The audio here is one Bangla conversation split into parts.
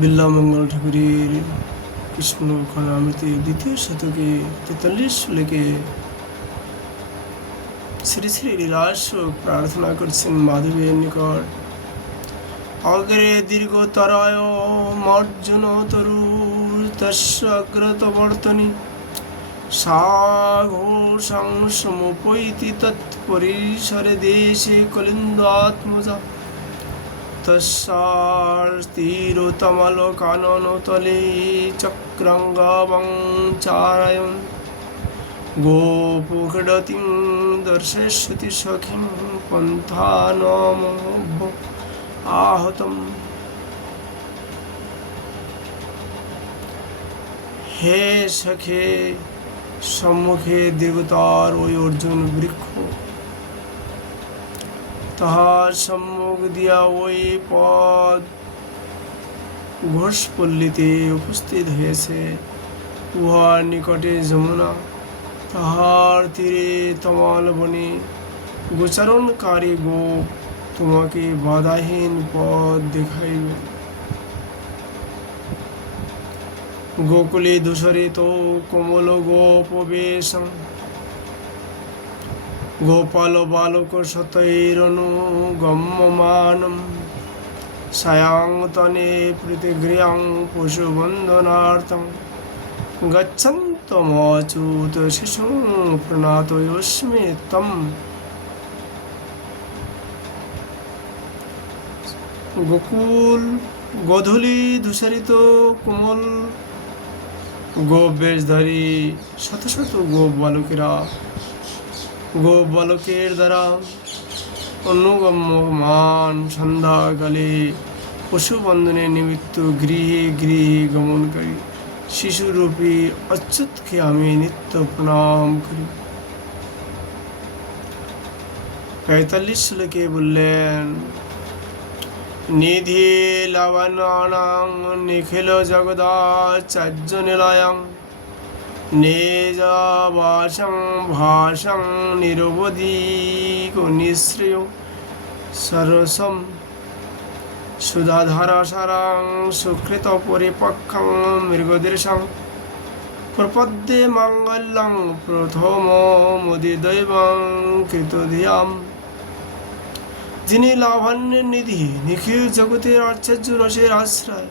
বিল্লামঙ্গল ঠাকুরের কৃষ্ণ খণ্ডামৃতি দ্বিতীয় শতকে 43 শ্লোকে শ্রী শ্রী লীলাস প্রার্থনা করছেন মাধবের নিকট। অগ্রে দীর্ঘতরায় মর্জন তরুর তস্য অগ্রতবর্তনী সাঘোষং সমুপৈতি তৎপরিসরে দেশে কলিন্দাত্মজা তস্যাস্তিরতমলকাননতলে চক্রাঙ্গবং চারয়न् গোপক্রীডতিং দর্শয়তি সখিং পন্থানমভ্য আহতম। হে সখে, সম্মুখে দীর্ঘতর ওই অর্জুন বৃক্ষ, তাহার সম্মুখ দিয়া ওই পদ ঘোষপল্লীতে উপস্থিত হয়েছে। উহার নিকটে যমুনা, তাহার তীরে তমাল বনে গোচারণকারী গোপ তোমাকে বাধাহীন পথ দেখাইবে। গোকুলে ধূসরিত কোমল গোপবেশং গোপাল বালক শতৈরনুগম্যমানম সায়াংতনে প্রীতিগৃহং পশুবন্ধনার্থং গচ্ছন্তমচ্যুত শিশুং প্রণাতোস্মি তম। গোকুল গোধূলি ধূসরিত কোমল গোপ বেশধারী শত শত গোপ বালকের দ্বারা অনুগম্যমান সন্ধ্যাকালে পশুবন্ধনের নিমিত্ত গৃহে গৃহে গমনকারী শিশুরূপী অচ্যুতকে আমি নিত্য প্রণাম করি। 45 শ্লোকে বললেন, নিধি লবণানাং নিখিল জগদাচার্য নিলয়ং নিজাবাসং ভাসং নিরবধিক নিঃশ্রেয় সরসম সুধাধারাসারাং সুকৃত পরিপক্ষং মৃগদৃশং প্রপদ্যে মঙ্গলং প্রথম মুদিদৈবং কৃতধিয়াম। যিনি লাবণ্যের নিধি, নিখিল জগতের আচার্য রসের আশ্রয়,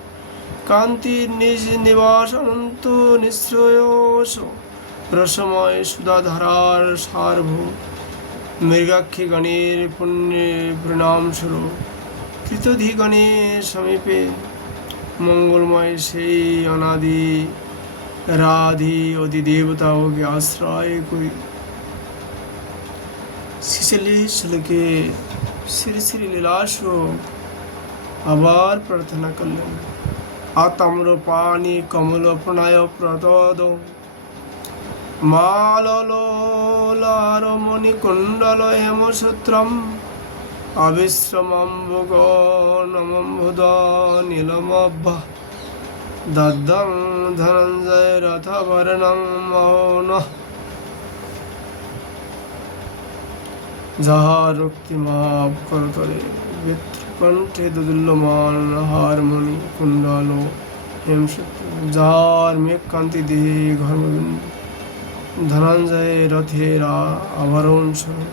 কান্তির নিজ নিবাস অনন্ত নিঃশ্রেয়স রসময় সুধাধারার সারভূ মৃগাক্ষীগণের পুণ্যে প্রণাম স্বরূপ কৃতধিগণের সমীপে মঙ্গলময় সেই অনাদি রাধি অধিদেবতাকে আশ্রয় করি। 46 শ্লোকে শ্রী শ্রী লীলাস আবার প্রার্থনা করলেন। আতাম্রপাণি কমল প্রণয় প্রদদ মাললোলারমণি কুণ্ডল হেমসূত্রম অবিশ্রমম্বুগ নমম্বুদ নীলমভ্য দদ্দং ধনঞ্জয় রথবর্ণং মৌন। যাহার রক্তিমাভ করতলে কণ্ঠে দোদুল্যমান হারমণি কুণ্ডল হেমসূত্র, যাহার মেঘকান্তি দেহে ঘর্মবিন্দু ধনঞ্জয় রথের আভরণ স্বরূপ,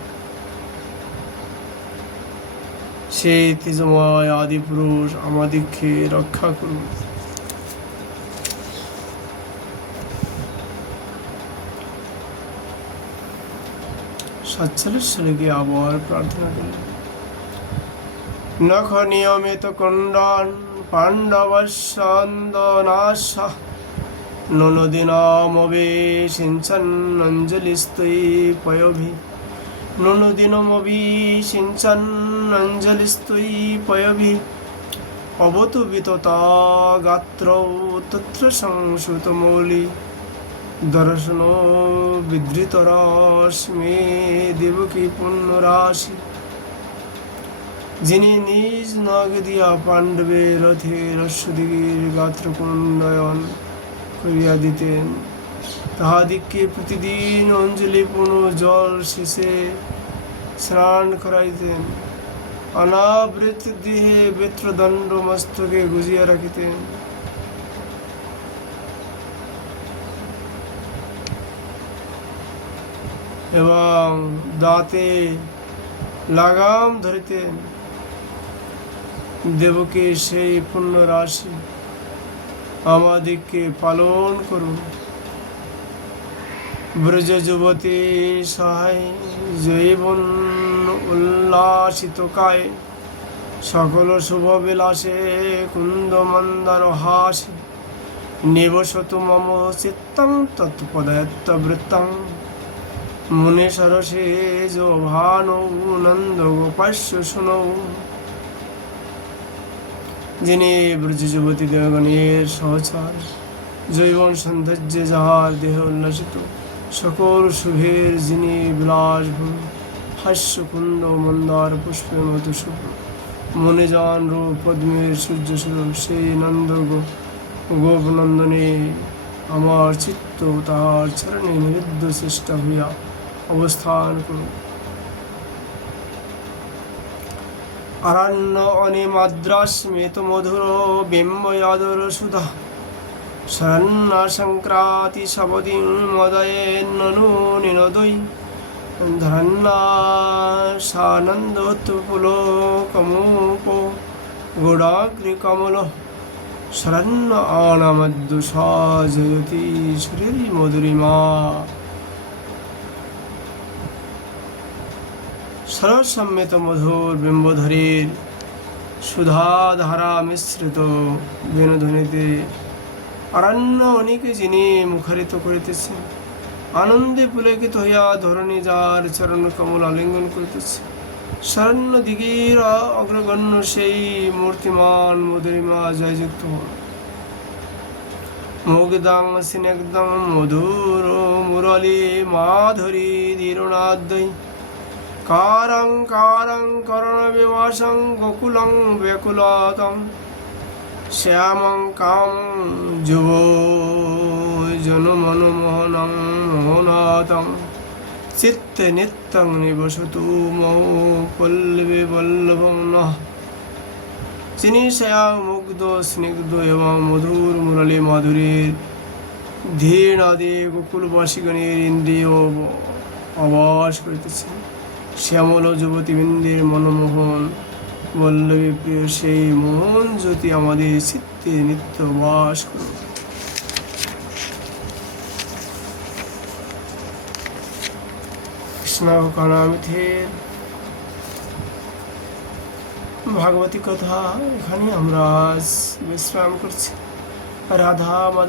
সেই তেজময় আদিপুরুষ আমাদিগকে রক্ষা করুন। সাতচল্লিশ শ্লোকে আবার প্রার্থনা করলেন। নখ নিয়মিত কুণ্ডন পাণ্ডবস্যন্দনাশ ননুদিনমবিষিঞ্চন্নঞ্জলিস্তৈ পয়ভি ননুদিনমবিষিঞ্চন্নঞ্জলিস্তৈ পয়ভি অবতু বিততা গাত্রৌ তত্র সংসুতমৌলি দর্শন বিধৃতরশ্মে দেবকী পুণ্যরাশি। যিনি নিজ নখ দিয়া পাণ্ডবের রথের অশ্বদিগের গাত্রকুণ্ডয়ন করিয়া দিতেন, তাহাদিগকে প্রতিদিন অঞ্জলিপূর্ণ জল শেষে স্নান করাইতেন। অনাবৃত দেহে বৃত্রদণ্ড মস্তকে গুজিয়া রাখিতেন। এবং দাঁতে লাগাম ধরিতেন। দেবকীর সেই পুণ্য রাশি আমাদিগকে পালন করুন। ব্রজ যুবতী সহায় জৈবন উল্লাসিত কায়, সকল শুভ বিলাসে কুন্দ মন্দার হাসে, নিবসতু মম চিত্তং তৎপদায়ত্ত বৃত্তং, মুনি সরসে ভানৌ নন্দ গোপাস্য শুনৌ। যিনি ব্রজ যুবতী দেবগণের সহচার, জৈবন সৌন্দর্যে যাহার দেহ উল্লাসিত, সকল শুভের যিনি বিলাসভূম, হাস্যকুণ্ড মন্দার পুষ্পের মতো শুভ, মনিজন রূপ পদ্মের সূর্য স্বরূপ সেই নন্দ গোপনন্দনে আমার চিত্ত তাহার চরণে নিরুদ্ধ চেষ্টা হইয়া অবস্থান করুন। আরণ্য অনিমাদ্রাস্মেত মধুর বিম্বয়াদর সুধা, শরণ্য সংক্রাতি সবদি মদয়ে ননু নিনদৈ, ধরণ্যা সানন্দোৎপুল কমূপ গৌড়াগ্রি কমল, শরণ্য আনামদ্য সজয়তি সুরেরি মধুরিমা। সরসম্মিত মধুর বিম্বধরের সুধাধারা মিশ্রিত বেণুধ্বনিতে অরণ্য অনিকে যিনি মুখরিত করিতেছেন, আনন্দে পুলকিত হইয়া ধরণী যার চরণ কমল আলিঙ্গন করিতেছে, শরণ্য দিগের অগ্রগণ্য সেই মূর্তিমান মধুরিমা জয়যুক্ত হন। মুগ্ধং স্নিগ্ধং মধুর মুরলী মাধুরী ধীরনাদ্যৈ, কারং কারং করণ বিবাসং গোকুলং ব্যাকুলতং, শ্যামং কাম যুব জন মনমোহনং মোহনাতং, চিত্তে নিত্যং নিবসতু মৌ পল্লবে বল্লভং নঃ। যিনি শ্যাম মুগ্ধ স্নিগ্ধ এবং মধুর মুরলী মাধুরীর ধীর নাদে গোকুলবাসীগণের ইন্দ্রিয় আবাস করিতেছেন, শ্যামল যুবতীবৃন্দের মনমোহন বল্লভী প্রিয় সেই মোহন জ্যোতি আমাদের চিত্তে নিত্য বাস করুন। কৃষ্ণ কানামিথের ভাগবতী কথা এখানে আমরা আজ বিশ্রাম করছি। রাধা আমাদের